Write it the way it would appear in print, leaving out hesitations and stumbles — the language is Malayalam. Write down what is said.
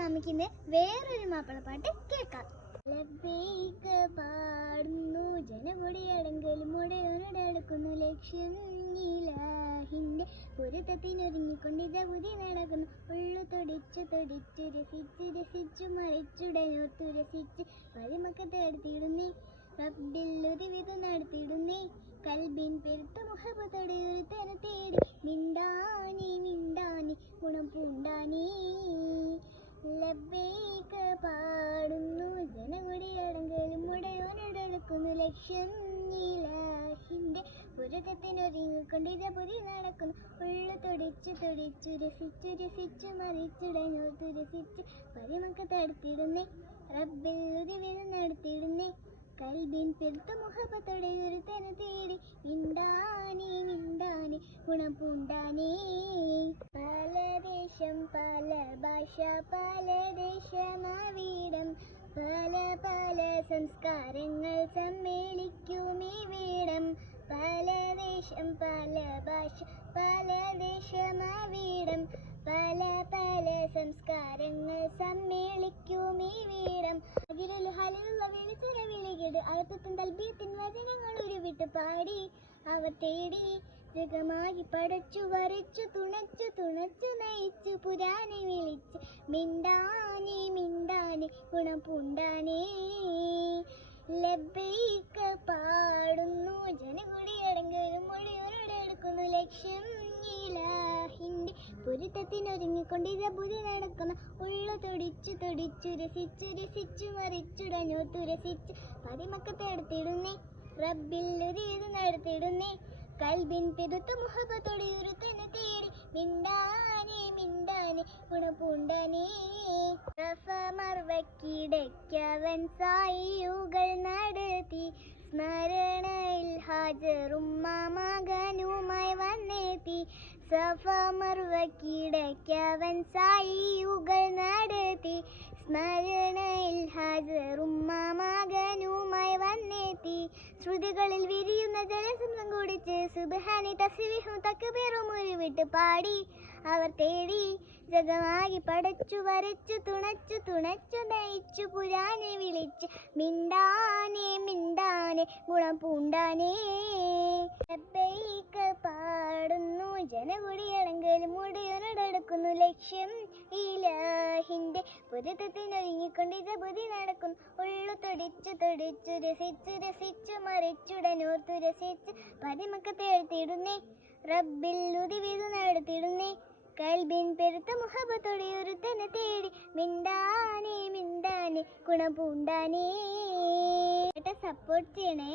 നമുക്കിന്ന് വേറൊരു മാപ്പിളപ്പാട്ട് കേൾക്കാം. പാടുന്നു ജനമുടിയടങ്കലും മുടയോനോടടുക്കുന്നു ലക്ഷ്യം ഇലാഹിന്റെ പൊരുത്തത്തിനൊരുങ്ങിക്കൊണ്ട് ജബുദി നടക്കുന്നു. ഉള്ളു തൊടിച്ചു തൊടിച്ചു രസിച്ചു രസിച്ചു മറിച്ചുടനോർത്തു രസിച്ച് പതിമക്കത്തെ അടുത്തിടുന്നേ റബ്ബിൽ ഒരു വിധ നടത്തിയിടുന്നേ കൽബിൻ പെരുത്ത മുഹബത്തോടെ ഒരു തന തേടി മിണ്ടാനേ മിണ്ടാനേ ഗുണം പൂണ്ടാനേ. ലബ്ബൈക പാടുന്നു ജനമുടിയടങ്കലും മുടയോനോടടുക്കുന്നു ലക്ഷ്യം ഇലാഹിന്റെ പൊരുത്തത്തിനൊരുങ്ങിക്കൊണ്ട് ജബുദി നടക്കുന്നു. ഉള്ളു തൊടിച്ചു തൊടിച്ചു രസിച്ചു രസിച്ചു മറിച്ചുടനോർത്തു രസിച്ച് പതിമക്കത്തെ അടുത്തിടുന്നേ റബ്ബിൽ ഒരു വിധ നടത്തിയിടുന്നേ കൽബിൻ പെരുത്ത മുഹബത്തോടെ ഒരു തന തേടി മിണ്ടാനേ മിണ്ടാനേ ഗുണം പൂണ്ടാനേ. പല ദേശം പല ഭാഷ പല ദേശമാവിടം പല പല സംസ്കാരങ്ങൾ സമ്മേളിക്കുമീ വീടം. പല ദേശം പല ഭാഷ പല ദേശമാവിടം പല പല സംസ്കാരങ്ങൾ സമ്മേളിക്കുമീ വീടം. അയത്തത്തിൻ തൽബിയത്തിൻ വചനങ്ങൾ ഉരുവിട്ട് പാടി അവർ തേടി ജഗമായി പടച്ചു വരച്ചു തുണച്ചു തുണച്ചു നയിച്ചു പുരാനെ വിളിച്ച് മിണ്ടാനേ മിണ്ടാനേ ഗുണം പൂണ്ടാനേ. ലബ്ബൈക പാടുന്നു ജനകുടിയടങ്കലും മൊഴിയോനോടടുക്കുന്നു ലക്ഷ്യം ഇലാഹിന്റെ പൊരുത്തത്തിനൊരുങ്ങിക്കൊണ്ട് ജബുദി നടക്കുന്ന. ഉള്ളു തൊടിച്ചു തൊടിച്ചു രസിച്ചു രസിച്ചു മറിച്ചുടനോർത്തു രസിച്ച് പതിമക്കത്തെ അടുത്തിടുന്നേ റബ്ബിൽ ഒരു ഇത് നടത്തിയിടുന്നേ കൽബിൻ പെരുത്ത മുഹബത്തോടെ ഒരു തന തേടി മിണ്ടാനേ മിണ്ടാനേ ഗുണം പൂണ്ടാനേ. മർവക്കിടയ്ക്കവൻ സായിയുകൾ നടത്തി സ്മരണയിൽ ഹാജറുമ്മ മകനുമായി വന്നെത്തി. സഫ മർവക്കിടയ്ക്കവൻ സായിയുകൾ നടത്തി സ്മരണയിൽ ഹാജറുമ്മ മകനുമായി വന്നെത്തി. ശ്രുതികളിൽ വിരിയുന്ന ജലസംസം കുടിച്ച് സുബ്ഹാനി തസ്ബീഹും തക്ബീറും ഉരുവിട്ട് പാടി അവർ തേടി ജഗമാകി പടച്ചു വരച്ചു തുണച്ചു തുണച്ചു നയിച്ചു പുരാനെ വിളിച്ച് മിണ്ടാനേ മിണ്ടാനേ ഗുണം പൂണ്ടാനേ. ലബ്ബൈക പാടുന്നു ജനകുടിയടങ്കലും മുടയോനോടടുക്കുന്നു ലക്ഷ്യം ഇലാഹിന്റെ പൊരുത്തത്തിനൊരുങ്ങിക്കൊണ്ട് ജബുദി നടക്കുന്നു. ഉള്ളു തൊടിച്ചു തൊടിച്ചു രസിച്ചു രസിച്ചു മറിച്ചുടനോർത്തു രസിച്ച് പതിമക്കത്തെ എഴുത്തിടുന്നേ റബ്ബിൽ ഉദിവിധ നടത്തിയിടുന്നേ കൽബിൻ പെരുത്ത മുഹബത്തോടെ ഒരു തന തേടി മിണ്ടാനേ മിണ്ടാനേ ഗുണം പൂണ്ടാനേ. സപ്പോർട്ട് ചെയ്യണേ.